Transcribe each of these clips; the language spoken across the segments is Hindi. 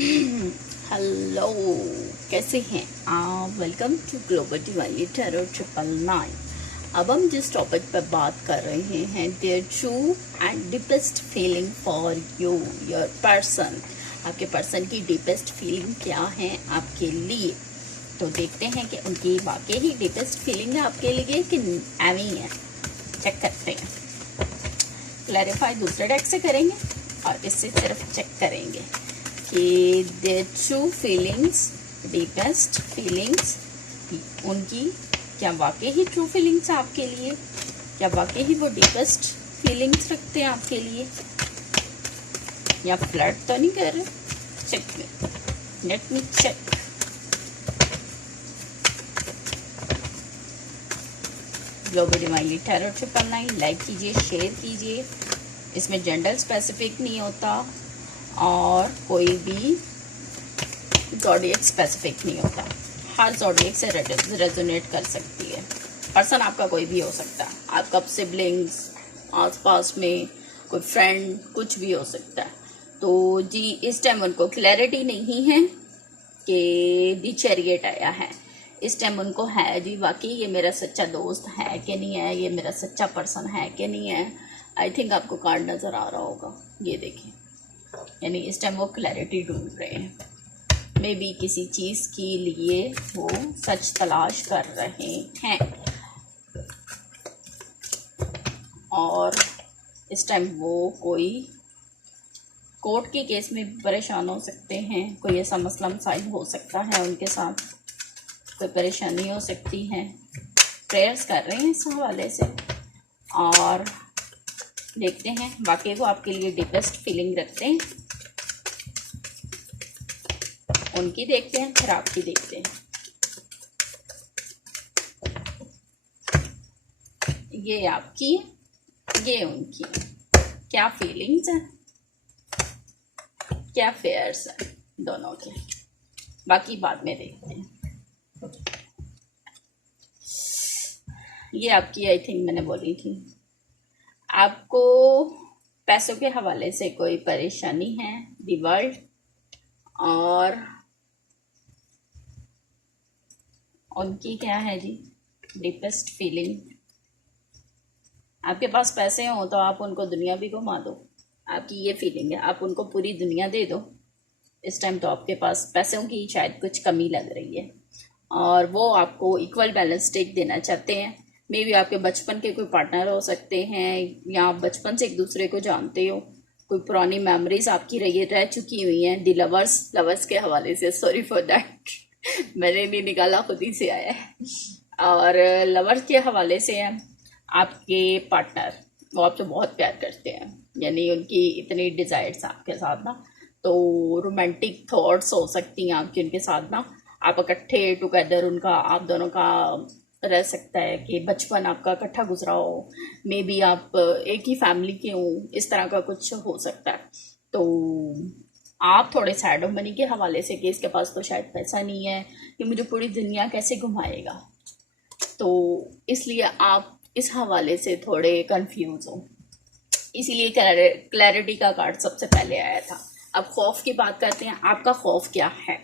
हेलो, कैसे हैं आप? Welcome to global divinely tarot 999। अब हम जिस टॉपिक पर बात कर रहे हैं, their true and deepest feeling for you, your person. आपके पर्सन की डीपेस्ट फीलिंग क्या है आपके लिए? तो देखते हैं कि उनकी वाकई ही डीपेस्ट फीलिंग है आपके लिए कि एवी है। चेक करते हैं। क्लैरिफाई दूसरे डेक से करेंगे और इससे सिर्फ चेक करेंगे कि their true feelings, deepest feelings, उनकी क्या वाकई ही ट्रू फीलिंग्स आपके लिए? क्या वाकई ही वो डीपेस्ट फीलिंग्स रखते हैं आपके लिए, या फ्लर्ट तो नहीं कर रहे? Check, let me check. Global divinely tarot 999 like कीजिए, शेयर कीजिए। इसमें जेंडर स्पेसिफिक नहीं होता और कोई भी ज़ोडिएक स्पेसिफिक नहीं होता। हर ज़ोडिएक से रेजोनेट कर सकती है। पर्सन आपका कोई भी हो सकता है, आपका सिबलिंग्स, आसपास में कोई फ्रेंड, कुछ भी हो सकता है। तो जी इस टाइम उनको क्लैरिटी नहीं है कि दी चैरियट आया है। इस टाइम उनको है जी वाकई ये मेरा सच्चा दोस्त है कि नहीं है, ये मेरा सच्चा पर्सन है कि नहीं है। आई थिंक आपको कार्ड नज़र आ रहा होगा, ये देखिए। यानी इस टाइम वो क्लैरिटी ढूंढ रहे हैं, मे बी किसी चीज़ के लिए वो सच तलाश कर रहे हैं। और इस टाइम वो कोई कोर्ट के केस में परेशान हो सकते हैं। कोई ऐसा मसला मसाइल हो सकता है उनके साथ, कोई परेशानी हो सकती है। प्रेयर्स कर रहे हैं इस हवाले से और देखते हैं वाकई वो आपके लिए डीपेस्ट फीलिंग रखते हैं। उनकी देखते हैं, फिर आपकी देखते हैं। ये आपकी, ये उनकी, क्या फीलिंग्स हैं, क्या फेयर्स हैं दोनों के, बाकी बाद में देखते हैं। ये आपकी, आई थिंक मैंने बोली थी, आपको पैसों के हवाले से कोई परेशानी है, दी वर्ल्ड। और उनकी क्या है जी डीपेस्ट फीलिंग? आपके पास पैसे हो तो आप उनको दुनिया भी घुमा दो, आपकी ये फीलिंग है। आप उनको पूरी दुनिया दे दो। इस टाइम तो आपके पास पैसों की शायद कुछ कमी लग रही है और वो आपको इक्वल बैलेंस टेक देना चाहते हैं। मे बी आपके बचपन के कोई पार्टनर हो सकते हैं, या आप बचपन से एक दूसरे को जानते हो। कोई पुरानी मेमोरीज आपकी रह चुकी हुई हैं। दी लवर्स के हवाले से, सॉरी फॉर दैट मैंने नहीं निकाला, खुद ही से आया है। और लवर्स के हवाले से है आपके पार्टनर, वो आपसे बहुत प्यार करते हैं। यानी उनकी इतनी डिज़ायर्स आपके साथ ना, तो रोमांटिक थॉट्स हो सकती हैं आपकी उनके साथ ना। आप इकट्ठे टुगेदर, उनका आप दोनों का रह सकता है कि बचपन आपका इकट्ठा गुजरा हो। मे बी आप एक ही फैमिली के हो, इस तरह का कुछ हो सकता है। तो आप थोड़े सैड हो मनी के हवाले से कि इसके पास तो शायद पैसा नहीं है, कि मुझे पूरी दुनिया कैसे घुमाएगा। तो इसलिए आप इस हवाले से थोड़े कंफ्यूज हो, इसीलिए क्लैरिटी का कार्ड सबसे पहले आया था। अब खौफ की बात करते हैं। आपका खौफ क्या है?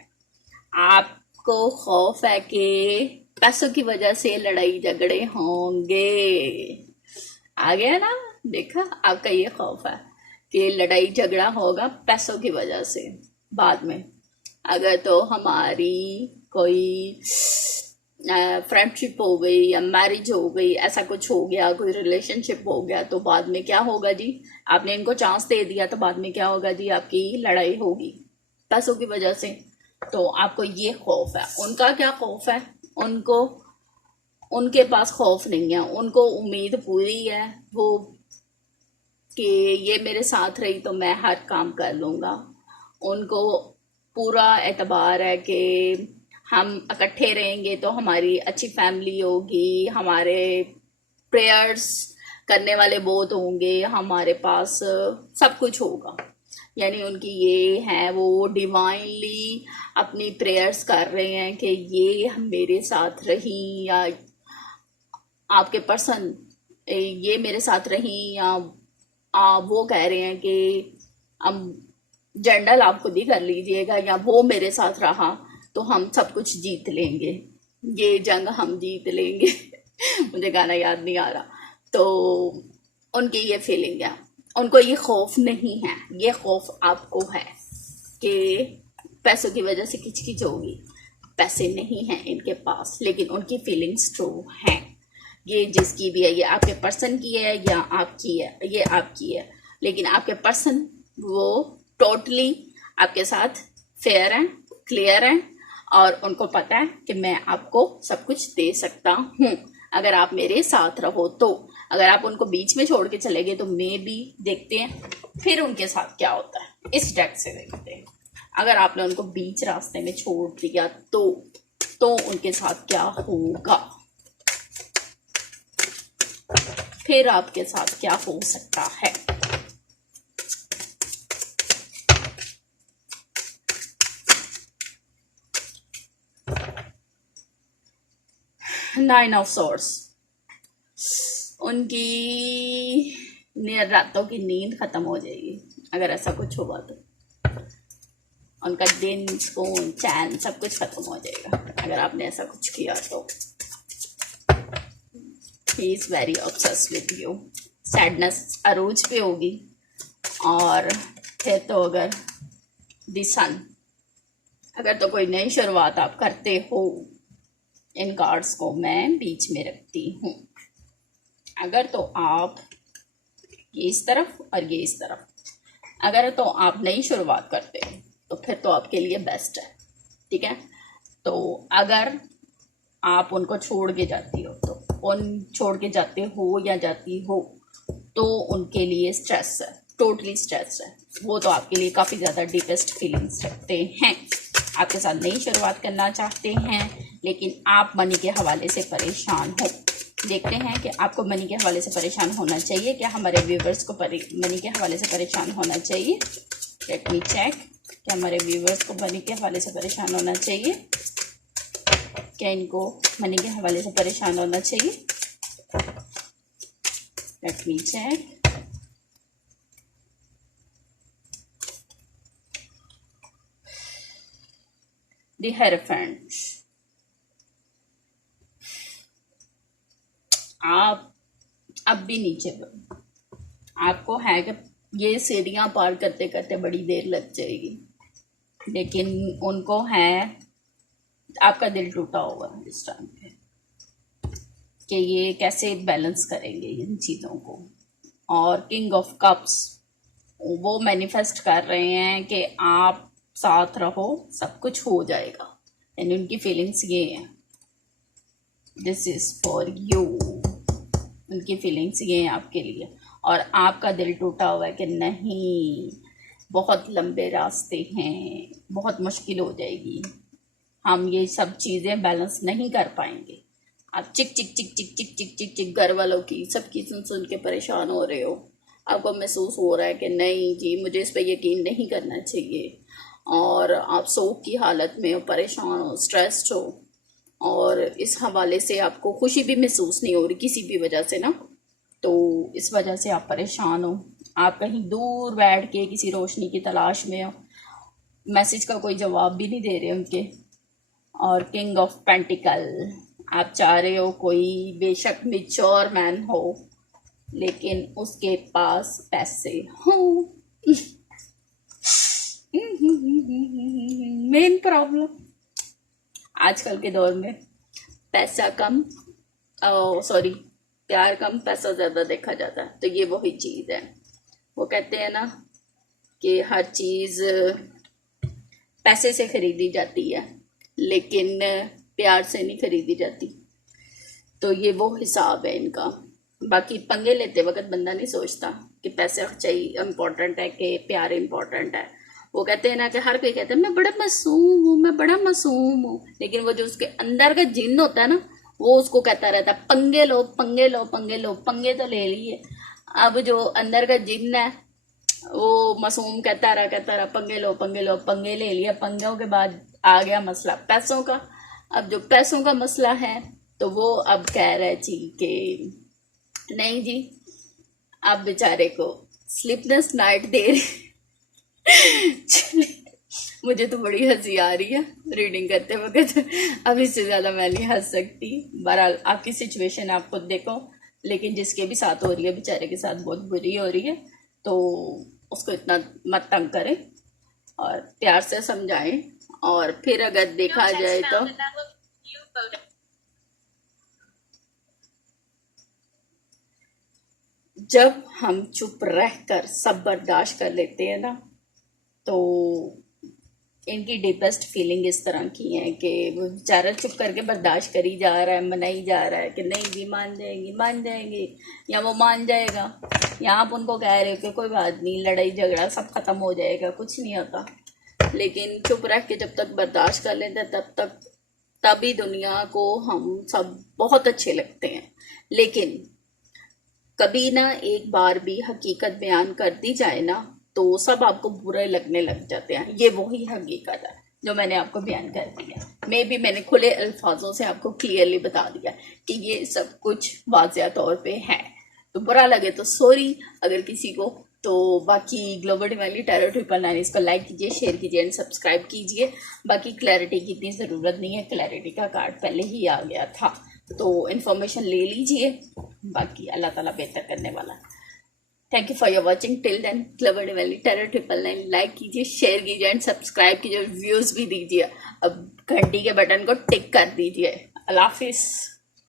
आपको खौफ है कि पैसों की वजह से लड़ाई झगड़े होंगे। आ गया ना, देखा, आपका ये खौफ है कि लड़ाई झगड़ा होगा पैसों की वजह से बाद में। अगर तो हमारी कोई फ्रेंडशिप हो गई या मैरिज हो गई, ऐसा कुछ हो गया, कोई रिलेशनशिप हो गया, तो बाद में क्या होगा जी? आपने इनको चांस दे दिया तो बाद में क्या होगा जी? आपकी लड़ाई होगी पैसों की वजह से। तो आपको ये खौफ है। उनका क्या खौफ है? उनको, उनके पास खौफ नहीं है, उनको उम्मीद पूरी है वो कि ये मेरे साथ रही तो मैं हर काम कर लूँगा। उनको पूरा एतबार है कि हम इकट्ठे रहेंगे तो हमारी अच्छी फैमिली होगी, हमारे प्रेयर्स करने वाले बहुत होंगे, हमारे पास सब कुछ होगा। यानी उनकी ये है, वो डिवाइनली अपनी प्रेयर्स कर रहे हैं कि ये मेरे साथ रही, या आपके पर्सन ये मेरे साथ रही, या वो कह रहे हैं कि हम जनरल आप खुद ही कर लीजिएगा, या वो मेरे साथ रहा तो हम सब कुछ जीत लेंगे, ये जंग हम जीत लेंगे। मुझे गाना याद नहीं आ रहा। तो उनकी ये फीलिंग है, उनको ये खौफ नहीं है, ये खौफ आपको है कि पैसों की वजह से किचकिच होगी। पैसे नहीं हैं इनके पास, लेकिन उनकी फीलिंग्स ट्रू हैं। ये जिसकी भी है, ये आपके पर्सन की है या आपकी है, ये आपकी है, लेकिन आपके पर्सन वो टोटली आपके साथ फेयर हैं, क्लियर हैं, और उनको पता है कि मैं आपको सब कुछ दे सकता हूँ अगर आप मेरे साथ रहो तो। अगर आप उनको बीच में छोड़ के चले गए तो मे भी देखते हैं फिर उनके साथ क्या होता है, इस डेक से देखते हैं। अगर आपने उनको बीच रास्ते में छोड़ दिया तो उनके साथ क्या होगा, फिर आपके साथ क्या हो सकता है। नाइन ऑफ सोर्ड्स, उनकी रातों की नींद खत्म हो जाएगी अगर ऐसा कुछ होगा तो। उनका दिन, सुकून, चैन सब कुछ खत्म हो जाएगा अगर आपने ऐसा कुछ किया तो। He is very obsessed with you. Sadness Arooj पे होगी। और फिर तो अगर द सन, अगर तो कोई नई शुरुआत आप करते हो, इन कार्ड्स को मैं बीच में रखती हूँ। अगर तो आप ये इस तरफ और ये इस तरफ, अगर तो आप नई शुरुआत करते हो तो फिर तो आपके लिए बेस्ट है, ठीक है। तो अगर आप उनको छोड़ के जाती हो तो छोड़ के जाते हो या जाती हो तो उनके लिए स्ट्रेस है, टोटली स्ट्रेस है। वो तो आपके लिए काफ़ी ज़्यादा डीपेस्ट फीलिंग्स रखते हैं, आपके साथ नई शुरुआत करना चाहते हैं, लेकिन आप मनी के हवाले से परेशान हो। देखते हैं कि आपको मनी के हवाले से परेशान होना चाहिए क्या, हमारे व्यूवर्स को मनी के हवाले से परेशान होना चाहिए। लेट मी चेक, क्या हमारे व्यूवर्स को मनी के हवाले से परेशान होना चाहिए, क्या इनको मनी के हवाले से परेशान होना चाहिए। Let me check. The hierophant, आप अब भी नीचे आपको है कि ये सीढ़ियां पार करते करते बड़ी देर लग जाएगी, लेकिन उनको है आपका दिल टूटा हुआ है इस टाइम पे कि ये कैसे बैलेंस करेंगे इन चीज़ों को। और किंग ऑफ कप्स, वो मैनिफेस्ट कर रहे हैं कि आप साथ रहो, सब कुछ हो जाएगा, यानी उनकी फीलिंग्स ये हैं, दिस इज फॉर यू। उनकी फीलिंग्स ये हैं आपके लिए, और आपका दिल टूटा हुआ है कि नहीं, बहुत लंबे रास्ते हैं, बहुत मुश्किल हो जाएगी, हम ये सब चीज़ें बैलेंस नहीं कर पाएंगे। आप चिक चिक चिक चिक चिक चिक चिक चिक घर वालों की सबकी सुन सुन के परेशान हो रहे हो। आपको महसूस हो रहा है कि नहीं जी, मुझे इस पर यकीन नहीं करना चाहिए, और आप शोक की हालत में हो, परेशान हो, स्ट्रेस्ड हो, और इस हवाले से आपको खुशी भी महसूस नहीं हो रही किसी भी वजह से ना, तो इस वजह से आप परेशान हो। आप कहीं दूर बैठ के किसी रोशनी की तलाश में हो, मैसेज का कोई जवाब भी नहीं दे रहे उनके। और किंग ऑफ पेंटिकल, आप चाह रहे हो कोई बेशक मेच्योर मैन हो, लेकिन उसके पास पैसे हो। मेन प्रॉब्लम आजकल के दौर में पैसा कम, सॉरी प्यार कम पैसा ज़्यादा देखा जाता है। तो ये वही चीज़ है, वो कहते हैं ना कि हर चीज़ पैसे से खरीदी जाती है लेकिन प्यार से नहीं खरीदी जाती। तो ये वो हिसाब है इनका। बाकी पंगे लेते वक्त बंदा नहीं सोचता कि पैसे चाहिए इम्पोर्टेंट है कि प्यार इम्पोर्टेंट है। वो कहते हैं ना कि हर कोई कहता है मैं बड़ा मासूम हूँ, मैं बड़ा मासूम हूँ, लेकिन वो जो उसके अंदर का जिन्न होता है ना, वो उसको कहता रहता है पंगे लो पंगे लो पंगे लो। पंगे तो ले लिए, अब जो अंदर का जिन्न है वो मासूम कहता रहा पंगे लो पंगे लो। पंगे ले लिया, पंगों के बाद आ गया मसला पैसों का। अब जो पैसों का मसला है तो वो अब कह रहा है जी कि नहीं जी, अब बेचारे को स्लीपलेस नाइट दे रहे चलिए, मुझे तो बड़ी हंसी आ रही है रीडिंग करते वक्त। अब इससे ज़्यादा मैं नहीं हंस सकती। बहरहाल आपकी सिचुएशन आप खुद देखो, लेकिन जिसके भी साथ हो रही है बेचारे के साथ बहुत बुरी हो रही है, तो उसको इतना मत तंग करें और प्यार से समझाएं। और फिर अगर देखा जाए तो जब हम चुप रहकर सब बर्दाश्त कर लेते हैं ना, तो इनकी डीपेस्ट फीलिंग इस तरह की है कि वो बेचारा चुप करके बर्दाश्त करी जा रहा है, मनाई जा रहा है कि नहीं जी मान जाएंगी या वो मान जाएगा, या आप उनको कह रहे हो कि कोई बात नहीं, लड़ाई झगड़ा सब खत्म हो जाएगा, कुछ नहीं होता। लेकिन चुप रह के जब तक बर्दाश्त कर लेते हैं तभी दुनिया को हम सब बहुत अच्छे लगते हैं। लेकिन कभी ना एक बार भी हकीकत बयान कर दी जाए ना, तो सब आपको बुरे लगने लग जाते हैं। ये वही हकीकत है जो मैंने आपको बयान कर दिया। मैंने खुले अल्फाजों से आपको क्लियरली बता दिया कि ये सब कुछ वाज़िया तौर पे है। तो बुरा लगे तो सॉरी अगर किसी को। तो बाकी ग्लोबल डिवाइनली टैरो 999 इसको लाइक कीजिए, शेयर कीजिए एंड सब्सक्राइब कीजिए। बाकी क्लैरिटी की इतनी ज़रूरत नहीं है, क्लैरिटी का कार्ड पहले ही आ गया था, तो इन्फॉर्मेशन ले लीजिए। बाकी अल्लाह ताला बेहतर करने वाला। Thank you for your watching till then. Clever divinely tarot 999 like कीजिए, शेयर कीजिए एंड सब्सक्राइब कीजिए, व्यूज़ भी दीजिए। अब घंटी के बटन को टिक कर दीजिए। अल्लाह हाफिज़।